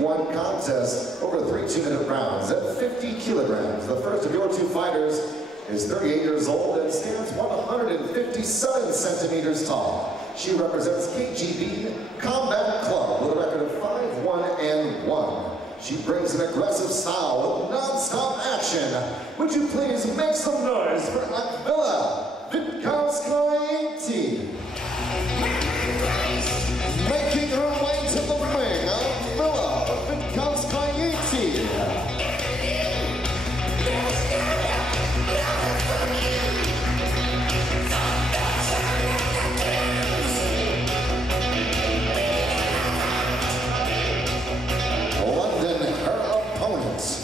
3-1 contest over 3 2-minute rounds at 50 kilograms. The first of your two fighters is 38 years old and stands 157 centimeters tall. She represents KGB Combat Club with a record of 5-1-1. She brings an aggressive style with non-stop action. Would you please make some noise for Akvile, VITKAUSKAITE. Making her way to the ring, Akvile, VITKAUSKAITE.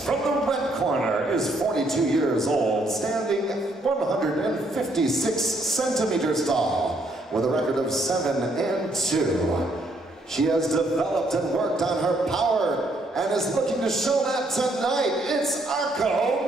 From the red corner is 42 years old, standing 156 centimeters tall, with a record of 7-2. She has developed and worked on her power and is looking to show that tonight. It's MURATA.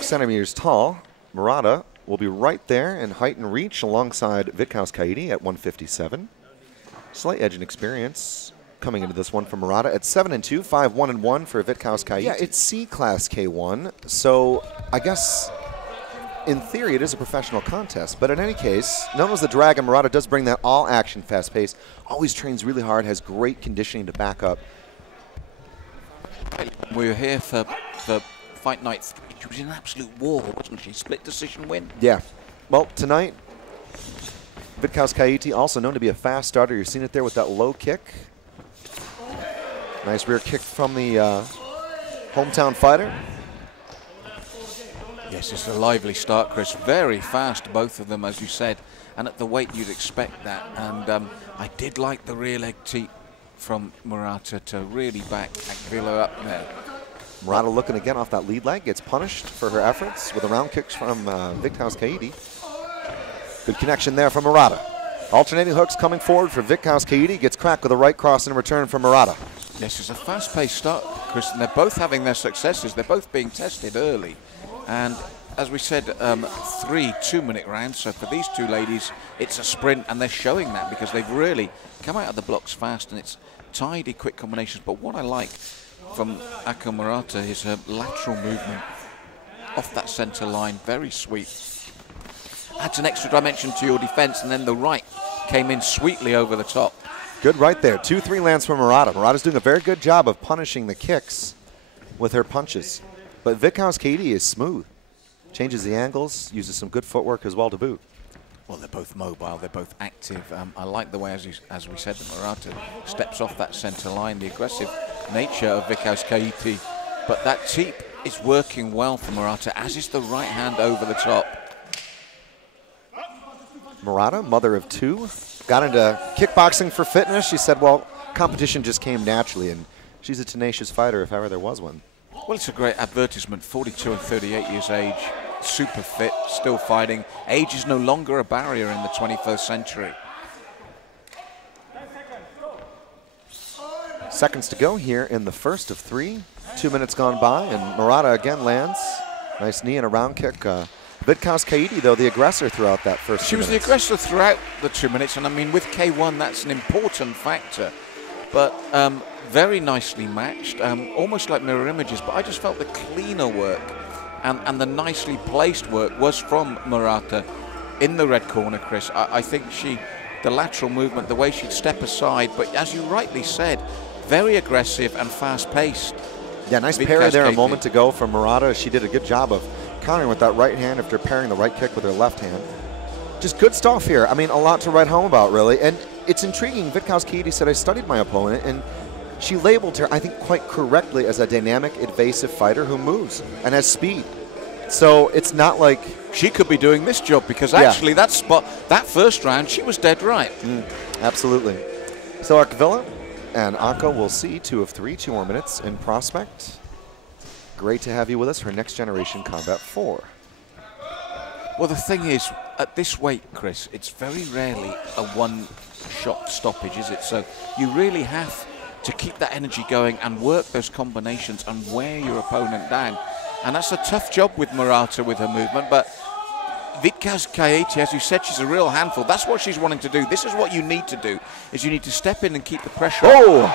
Centimeters tall, MURATA will be right there in height and reach alongside VITKAUSKAITE at 157. Slight edge and experience coming into this one for MURATA at 7-2, 5-1-1 for VITKAUSKAITE. Yeah, it's C-Class K1, so I guess in theory it is a professional contest, but in any case, known as the Dragon, MURATA does bring that all-action fast pace, always trains really hard, has great conditioning to back up. We're here for Fight Night 3. She was in an absolute war, wasn't she? Split decision win. Yeah. Well, tonight, VITKAUSKAITE, also known to be a fast starter. You're seeing it there with that low kick. Nice rear kick from the hometown fighter. Yes, it's a lively start, Chris. Very fast, both of them, as you said. And at the weight, you'd expect that. And I did like the rear leg teep from MURATA to really back Akvile up there. MURATA looking again off that lead leg, gets punished for her efforts with a round kick from VITKAUSKAITE. Good connection there from MURATA. Alternating hooks coming forward for VITKAUSKAITE, gets cracked with a right cross in return from MURATA. Yes, it's a fast-paced start, Chris, and they're both having their successes. They're both being tested early. And as we said, 3 2-minute rounds, so for these two ladies, it's a sprint, and they're showing that because they've really come out of the blocks fast, and it's tidy, quick combinations. But what I like from MURATA is her lateral movement off that center line, very sweet. Adds an extra dimension to your defense, and then the right came in sweetly over the top. Good right there. 2-3 lands from MURATA. MURATA's doing a very good job of punishing the kicks with her punches. But VITKAUSKAITE is smooth. Changes the angles, uses some good footwork as well to boot. Well, they're both mobile, they're both active. I like the way, as we said, that MURATA steps off that center line, the aggressive nature of VITKAUSKAITE. But that teep is working well for MURATA, as is the right hand over the top. MURATA, mother of 2, got into kickboxing for fitness. She said, well, competition just came naturally, and she's a tenacious fighter if ever there was one. Well, it's a great advertisement, 42 and 38 years age, super fit, still fighting. Age is no longer a barrier in the 21st century. Seconds to go here in the first of 3. 2 minutes gone by, and MURATA again lands. Nice knee and a round kick. VITKAUSKAITE, though, the aggressor throughout that first 2 minutes. She was the aggressor throughout the 2 minutes, and I mean, with K1, that's an important factor. But very nicely matched, almost like mirror images, but I just felt the cleaner work and the nicely placed work was from MURATA in the red corner, Chris. I think the lateral movement, the way she'd step aside, but as you rightly said, very aggressive and fast-paced. Yeah, nice parry there a moment ago from MURATA. She did a good job of countering with that right hand after parrying the right kick with her left hand. Just good stuff here. I mean, a lot to write home about, really. And it's intriguing. VITKAUSKAITE said, I studied my opponent, and she labeled her, I think, quite correctly as a dynamic, evasive fighter who moves and has speed. So it's not like she could be doing this job, because actually that first round, she was dead right. Absolutely. So Akvile and Akko will see 2 of 3, 2 more minutes in Prospect. Great to have you with us for Next Generation Combat 4. Well, the thing is, at this weight, Chris, it's very rarely a one-shot stoppage, is it? So you really have to keep that energy going and work those combinations and wear your opponent down. And that's a tough job with MURATA with her movement, but VITKAUSKAITE, as you said, she's a real handful. That's what she's wanting to do. This is what you need to do, is you need to step in and keep the pressure on.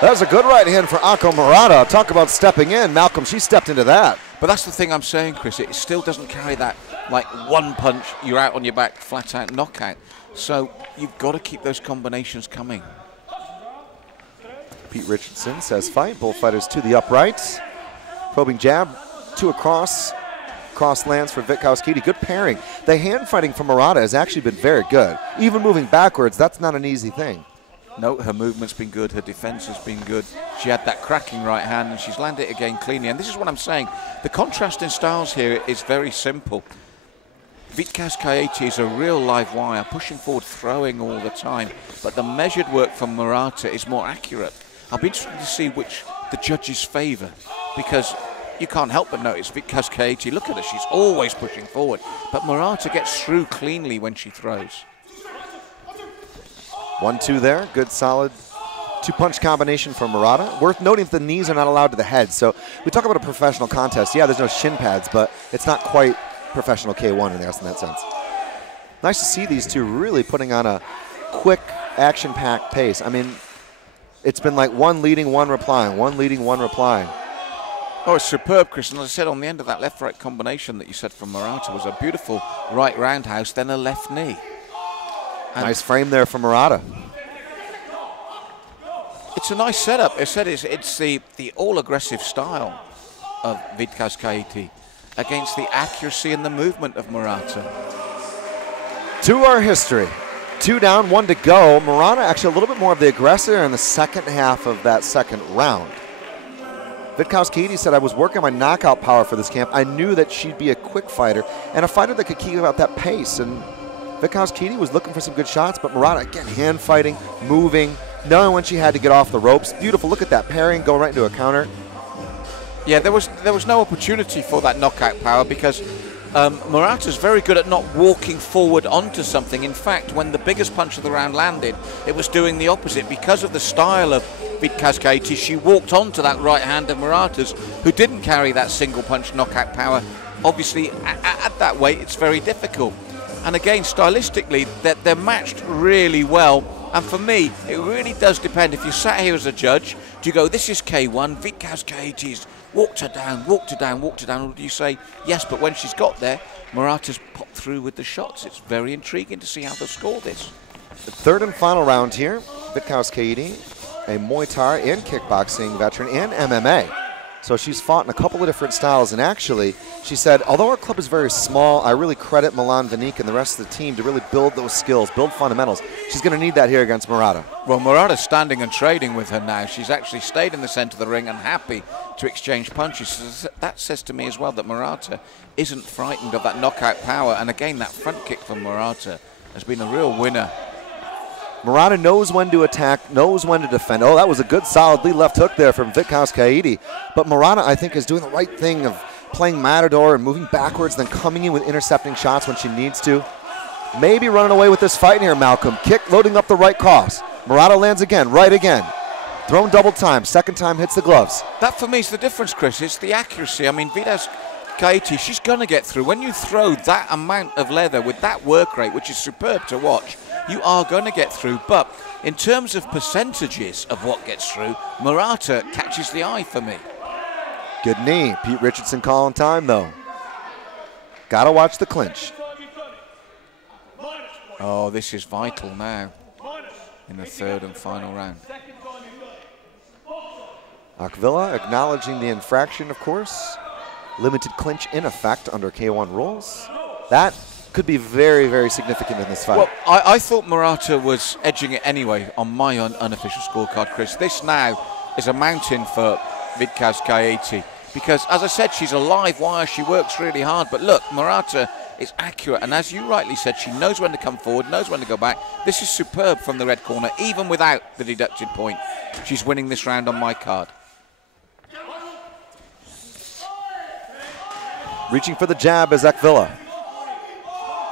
That was a good right hand for Akko MURATA. Talk about stepping in. Malcolm, she stepped into that. But that's the thing I'm saying, Chris. It still doesn't carry that, like, one punch, you're out on your back, flat out knockout. So you've got to keep those combinations coming. Pete Richardson says fight. Both fighters to the upright. Probing jab, 2 across. Cross lands for VITKAUSKAITE. Good pairing. The hand fighting from MURATA has actually been very good. Even moving backwards, that's not an easy thing. No, her movement's been good, her defense has been good. She had that cracking right hand and she's landed it again cleanly. And this is what I'm saying. The contrast in styles here is very simple. VITKAUSKAITE is a real live wire, pushing forward, throwing all the time. But the measured work from MURATA is more accurate. I'll be interested to see which the judges favour, because you can't help but notice VITKAUSKAITE, look at her, she's always pushing forward. But MURATA gets through cleanly when she throws. 1-2 there, good solid 2-punch combination from MURATA. Worth noting that the knees are not allowed to the head. So we talk about a professional contest. Yeah, there's no shin pads, but it's not quite professional K1 in that sense. Nice to see these two really putting on a quick, action-packed pace. I mean, it's been like one leading, one replying, one leading, one replying. Oh, it's superb, Chris. And as I said, on the end of that left-right combination that you said from MURATA was a beautiful right roundhouse, then a left knee. And nice frame there from MURATA. It's a nice setup. I said it's the all-aggressive style of VITKAUSKAITE against the accuracy and the movement of MURATA. To our history. 2 down, 1 to go. MURATA actually a little bit more of the aggressor in the second half of that second round. VITKAUSKAITE said, I was working my knockout power for this camp. I knew that she'd be a quick fighter and a fighter that could keep up that pace. And VITKAUSKAITE was looking for some good shots, but MURATA, again, hand fighting, moving, knowing when she had to get off the ropes. Beautiful. Look at that pairing, go right into a counter. Yeah, there was no opportunity for that knockout power because MURATA's very good at not walking forward onto something. In fact, when the biggest punch of the round landed, it was doing the opposite. Because of the style of VITKAUSKAITE, she walked onto that right hand of MURATA's, who didn't carry that single punch knockout power. Obviously, at that weight, it's very difficult. And again, stylistically, they're matched really well. And for me, it really does depend. If you sat here as a judge, do you go, this is K1, VITKAUSKAITE's walked her down, walked her down, walked her down, or do you say, yes, but when she's got there, MURATA's popped through with the shots. It's very intriguing to see how they'll score this. The third and final round here, VITKAUSKAITE, a Muay Thai and kickboxing veteran and MMA. So she's fought in a couple of different styles, and actually, she said, although our club is very small, I really credit Milan Vanique and the rest of the team to really build those skills, build fundamentals. She's going to need that here against MURATA. Well, MURATA's standing and trading with her now. She's actually stayed in the center of the ring and happy to exchange punches. So that says to me as well that MURATA isn't frightened of that knockout power. And again, that front kick from MURATA has been a real winner. MURATA knows when to attack, knows when to defend. Oh, that was a good solid lead left hook there from VITKAUSKAITE. But MURATA, I think, is doing the right thing of playing Matador and moving backwards, then coming in with intercepting shots when she needs to. Maybe running away with this fight here, Malcolm. Kick loading up the right cross. MURATA lands again, right again. Thrown double time, second time hits the gloves. That for me is the difference, Chris. It's the accuracy. I mean, VITKAUSKAITE, she's going to get through. When you throw that amount of leather with that work rate, which is superb to watch, you are going to get through. But in terms of percentages of what gets through, MURATA catches the eye for me. Good knee. Pete Richardson calling time, though. Got to watch the clinch. Oh, this is vital now in the third and final round. Akvile acknowledging the infraction, of course. Limited clinch in effect under K1 rules. That could be very, very significant in this fight. Well, I thought MURATA was edging it anyway on my unofficial scorecard, Chris. This now is a mountain for VITKAUSKAITE. because, as I said, she's a live wire. She works really hard. But look, MURATA is accurate, and as you rightly said, she knows when to come forward, knows when to go back. This is superb from the red corner, even without the deducted point. She's winning this round on my card. Reaching for the jab is Akvile.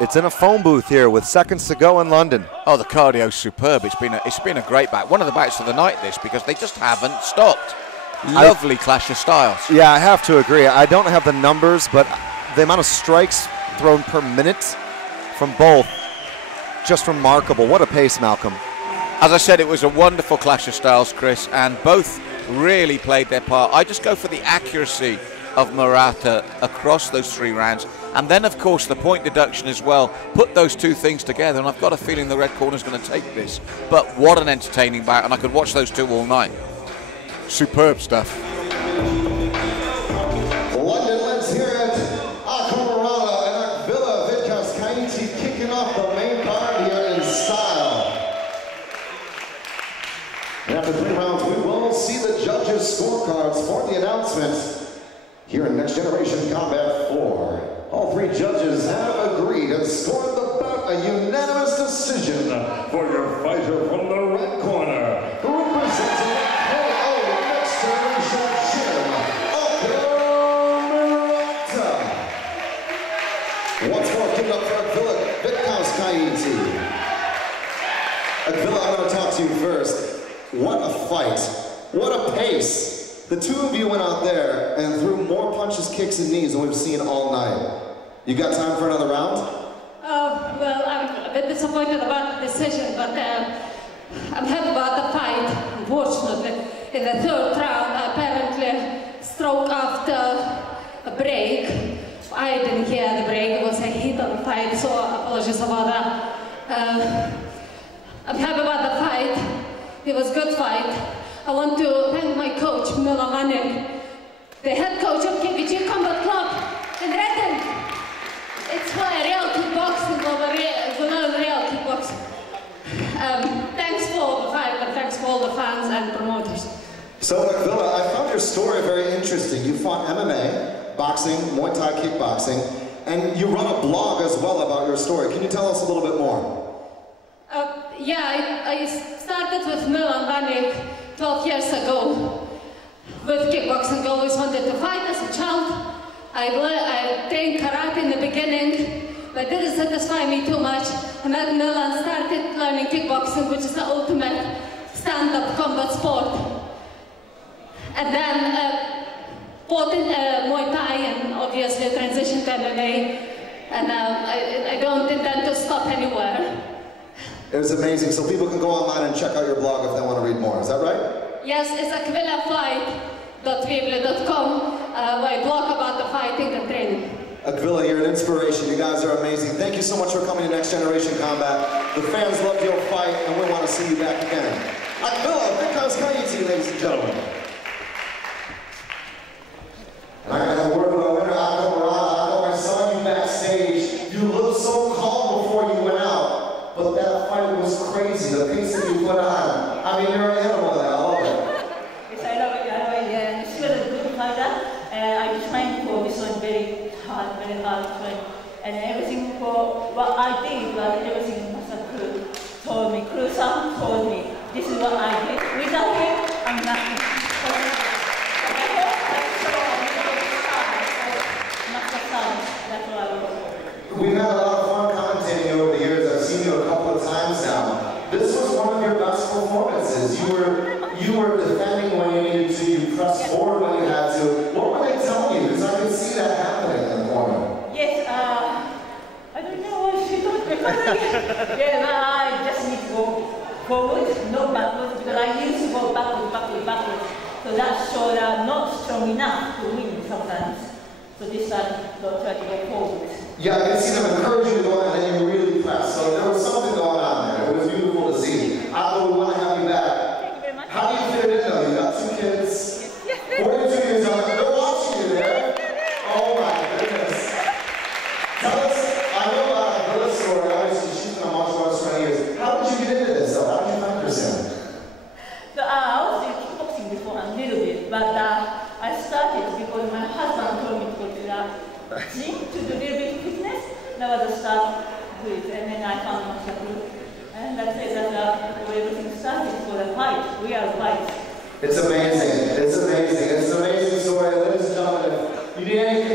It's in a phone booth here with seconds to go in London. Oh, the cardio's superb. It's been a great bout. One of the bouts of the night, this, because they just haven't stopped. Lovely clash of styles. Yeah, I have to agree. I don't have the numbers, but the amount of strikes thrown per minute from both, just remarkable. What a pace, Malcolm. As I said, it was a wonderful clash of styles, Chris, and both really played their part. I just go for the accuracy of MURATA across those 3 rounds. And then, of course, the point deduction as well. Put those 2 things together, and I've got a feeling the red corner's going to take this. But what an entertaining bout, and I could watch those 2 all night. Superb stuff. London, let's hear it. MURATA and Akvile VITKAUSKAITE kicking off the main card here in style. And after 3 rounds, we will see the judges' scorecards for the announcement. Here in Next Generation Combat 4, all 3 judges have agreed and scored the bout a unanimous decision for your fighter from the red corner, representing KO Next Generation Gym, MURATA. Once more, give it up for Akvile VITKAUSKAITE. Akvile, I'm going to talk to you first. What a fight. What a pace. The 2 of you went out there and threw more punches, kicks, and knees than we've seen all night. You got time for another round? Well, I'm a bit disappointed about the decision, but I'm happy about the fight. Unfortunately, in the 3rd round, apparently, stroke after a break. I didn't hear the break. It was a heat-on fight, so I apologize about that. I'm happy about the fight. It was a good fight. I want to thank my coach, Milan Vanek, the head coach of KBG Combat Club in Redden. It's for real kickboxing over real kickboxing. Thanks for all the fight, and thanks for all the fans and promoters. So, Akvile, I found your story very interesting. You fought MMA, boxing, Muay Thai kickboxing, and you run a blog as well about your story. Can you tell us a little bit more? Yeah, I started with Milan Vanek 12 years ago with kickboxing. I always wanted to fight as a child. I trained karate in the beginning, but it didn't satisfy me too much. I met Milan, started learning kickboxing, which is the ultimate stand-up combat sport. And then fought in Muay Thai and obviously transitioned to MMA. And I don't intend to stop anywhere. It was amazing. So people can go online and check out your blog if they want to read more. Is that right? Yes, it's akvilefight.weebly.com, where I blog about the fighting and training. Akvile, you're an inspiration. You guys are amazing. Thank you so much for coming to Next Generation Combat. The fans loved your fight, and we want to see you back again. Akvile VITKAUSKAITE, ladies and gentlemen. And I got a word with our winner, MURATA. I saw you backstage. You looked so calm before you went out, but that fight was crazy. The pace that you put on. I mean, you're an animal there. I love it. Yes, I love it. It's really a good fighter. I trained for this one very hard to train. And everything for what I did, everything Master Crew told me, Crew-san told me, this is what I did. Without him, I'm nothing. We've had a lot of fun commentating over the years. I've seen you a couple of times now. This was one of your best performances. You were defending when you needed to. You pressed forward when you had to. What were they telling you? Because I could see that happening in the corner. Yes, I don't know what she told me. Yeah, but I just need to go forward, not backwards, because I used to go backwards. So that showed I'm not strong enough to win sometimes. So this time, don't try to go forward. Yeah, I can see them encouraging you to go and then you really press. So there was something going on there. It was beautiful to see. Although we want to have you back. Thank you very much. How do you fit in though? You got 2 kids, 42 years old. They're watching you there. Oh my goodness. Tell us, I know about Akvile's story. Obviously, she's been a martial artist for 20 years. How did you get into this though? How did you find yourself? So I was doing kickboxing before a little bit, but I started because it, and then I found myself, and that's it, and everything started for the fight, real fight. It's amazing. It's amazing. It's an amazing story. Ladies and gentlemen, if you need any